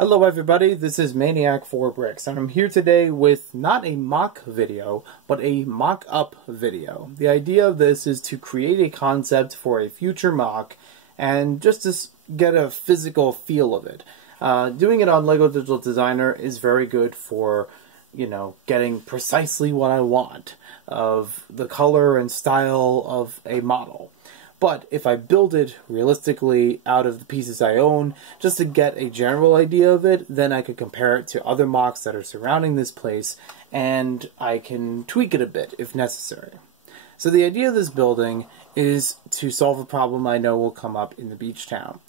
Hello everybody, this is Maniac4Bricks, and I'm here today with not a mock video, but a mock-up video. The idea of this is to create a concept for a future mock, and just to get a physical feel of it. Doing it on LEGO Digital Designer is very good for, getting precisely what I want of the color and style of a model. But if I build it realistically out of the pieces I own, just to get a general idea of it, then I could compare it to other mocks that are surrounding this place, and I can tweak it a bit if necessary. So the idea of this building is to solve a problem I know will come up in the beach town.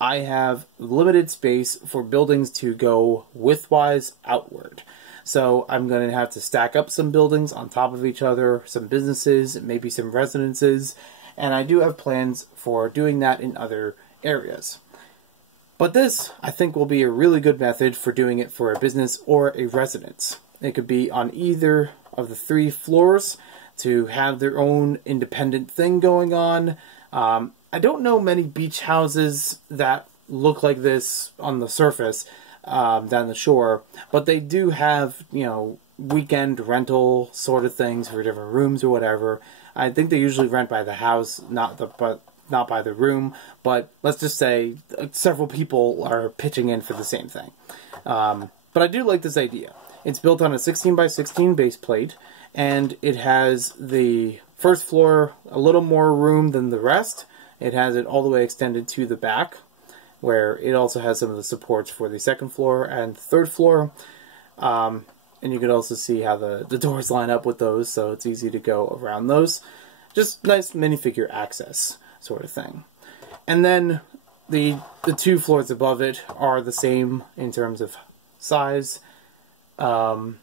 I have limited space for buildings to go widthwise outward. So I'm going to have to stack up some buildings on top of each other, some businesses, maybe some residences, and I do have plans for doing that in other areas. But this, I think, will be a really good method for doing it for a business or a residence. It could be on either of the 3 floors to have their own independent thing going on. I don't know many beach houses that look like this on the surface down the shore, but they do have, weekend rental sort of things for different rooms or whatever. I think they usually rent by the house, not by the room, but let's just say several people are pitching in for the same thing. But I do like this idea. It's built on a 16 by 16 base plate, and it has the first floor a little more room than the rest. It has it all the way extended to the back, where it also has some of the supports for the second floor and the third floor. And you can also see how the doors line up with those, so it's easy to go around those. Just nice minifigure access sort of thing. And then the 2 floors above it are the same in terms of size. Still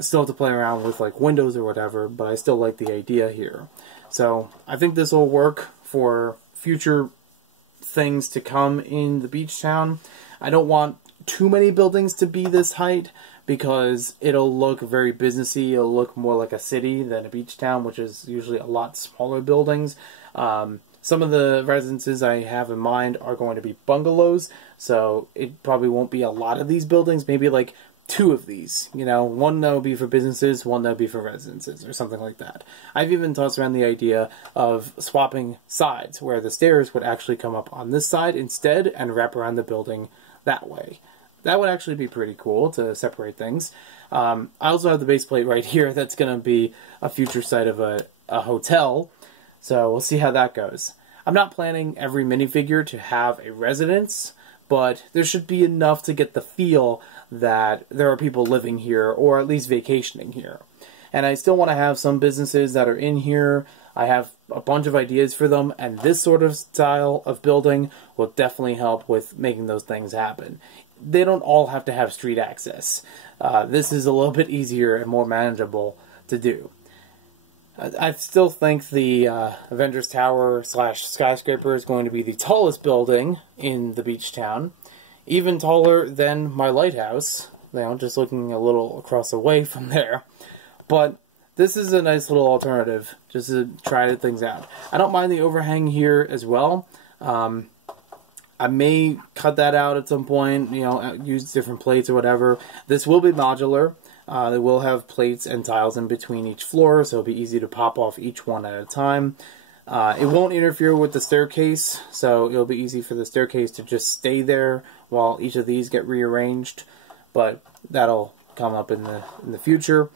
have to play around with like windows or whatever, but I still like the idea here. So I think this will work for future things to come in the beach town. I don't want too many buildings to be this height, because it'll look very businessy. It'll look more like a city than a beach town, which is usually a lot smaller buildings. Some of the residences I have in mind are going to be bungalows, so it probably won't be a lot of these buildings, maybe like 2 of these. One that will be for businesses, one that will be for residences, or something like that. I've even tossed around the idea of swapping sides, where the stairs would actually come up on this side instead and wrap around the building that way. That would actually be pretty cool to separate things. I also have the base plate right here that's going to be a future site of a hotel, so we'll see how that goes. I'm not planning every minifigure to have a residence, but there should be enough to get the feel that there are people living here, or at least vacationing here. And I still want to have some businesses that are in here. I have a bunch of ideas for them, and this sort of style of building will definitely help with making those things happen. They don't all have to have street access. This is a little bit easier and more manageable to do. I still think the Avengers Tower / skyscraper is going to be the tallest building in the beach town. Even taller than my lighthouse. Just looking a little across the way from there. But this is a nice little alternative, just to try things out. I don't mind the overhang here as well. I may cut that out at some point, use different plates or whatever. This will be modular. They will have plates and tiles in between each floor, so it'll be easy to pop off each one at a time. It won't interfere with the staircase, so it'll be easy for the staircase to just stay there while each of these get rearranged, but that'll come up in the future.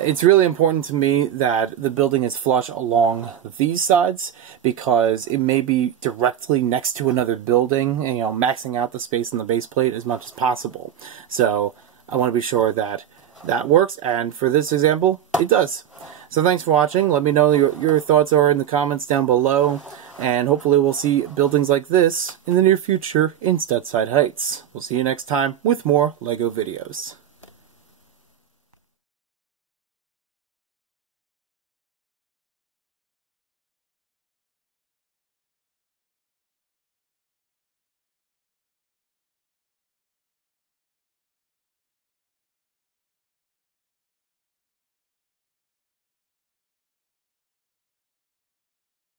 It's really important to me that the building is flush along these sides, because it may be directly next to another building, and maxing out the space in the base plate as much as possible. So I want to be sure that that works, and for this example, it does. So thanks for watching. Let me know your thoughts are in the comments down below, and hopefully we'll see buildings like this in the near future in Studside Heights. We'll see you next time with more LEGO videos.